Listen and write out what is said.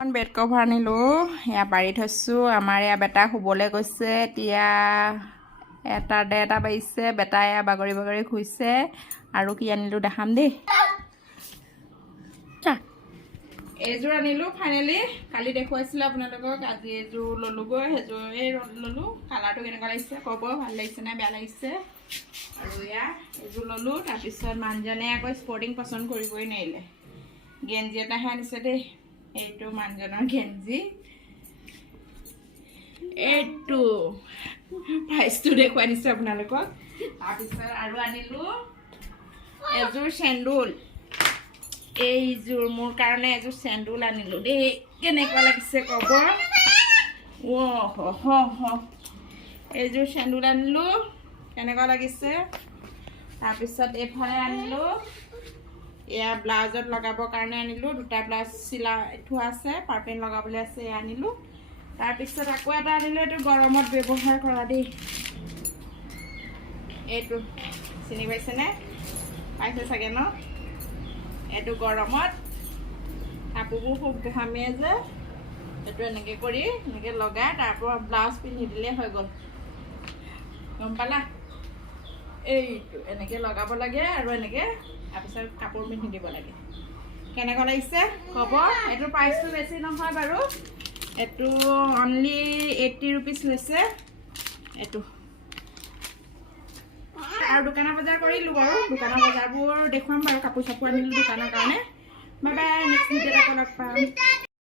bed cover আনিলোঁ এয়া পাৰি থৈছোঁ আমাৰ এয়া বেটা শুবলৈ গৈছে এতিয়া 1:30 বাজিছে বেটা এয়া বাগৰি বাগৰি শুইছে আৰু কি আনিলোঁ দেখাম দেই এইযোৰ আনিলোঁ ফাইনেলি কালি দেখুৱাইছিলোঁ আপোনালোকক আজি এইযোৰ ল'লোগৈ সেইযোৰ এই ল'লোঁ কালাৰটো কেনেকুৱা লাগিছে ক'ব ভাল লাগিছে নে বেয়া লাগিছে আৰু এয়া এইযোৰ ল'লোঁ তাৰপিছত মানুহজনে আকৌ স্পৰ্টিং পচন্দ কৰিবই নোৱাৰিলে গেঞ্জি এটাহে আনিছে দেই এইটো মানুহজনৰ গেঞ্জি এইটো প্ৰাইচটো দেখুৱাই দিছোঁ আপোনালোকক তাৰপিছত আৰু আনিলোঁ এযোৰ চেণ্ডুল এইযোৰ মোৰ কাৰণে এযোৰ চেণ্ডুল আনিলোঁ দেই কেনেকুৱা লাগিছে ক'ব এইযোৰ চেণ্ডুল আনিলোঁ কেনেকুৱা লাগিছে তাৰপিছত এইফালে আনিলোঁ এয়া ব্লাউজত লগাবৰ কাৰণে আনিলোঁ দুটা ব্লাউজ চিলাই থোৱা আছে পাৰ্পেন লগাবলৈ আছে এয়া আনিলোঁ তাৰপিছত আকৌ এটা আনিলোঁ এইটো গৰমত ব্যৱহাৰ কৰা দেই এইটো চিনি পাইছেনে পাইছে চাগে ন এইটো গৰমত কাপোৰবোৰ খুব ঘামে যে এইটো এনেকৈ কৰি এনেকৈ লগাই তাৰপৰা ব্লাউজ পিন্ধি দিলে হৈ গ'ল গম পালা এইটো এনেকৈ লগাব লাগে আৰু এনেকৈ তাৰপিছত কাপোৰ পিন্ধি দিব লাগে কেনেকুৱা লাগিছে ক'ব এইটোৰ প্ৰাইচটো বেছি নহয় বাৰু এইটো অনলি 80 ৰুপিজ লৈছে এইটো আৰু দোকানৰ বজাৰ কৰিলোঁ বাৰু দোকানৰ বজাৰবোৰ দেখুৱাম বাৰু কাপোৰ চাপোৰ আনিলোঁ দোকানৰ কাৰণে বাই বাই নেক্সট ভিডিঅ'ত আকৌ লগ পাম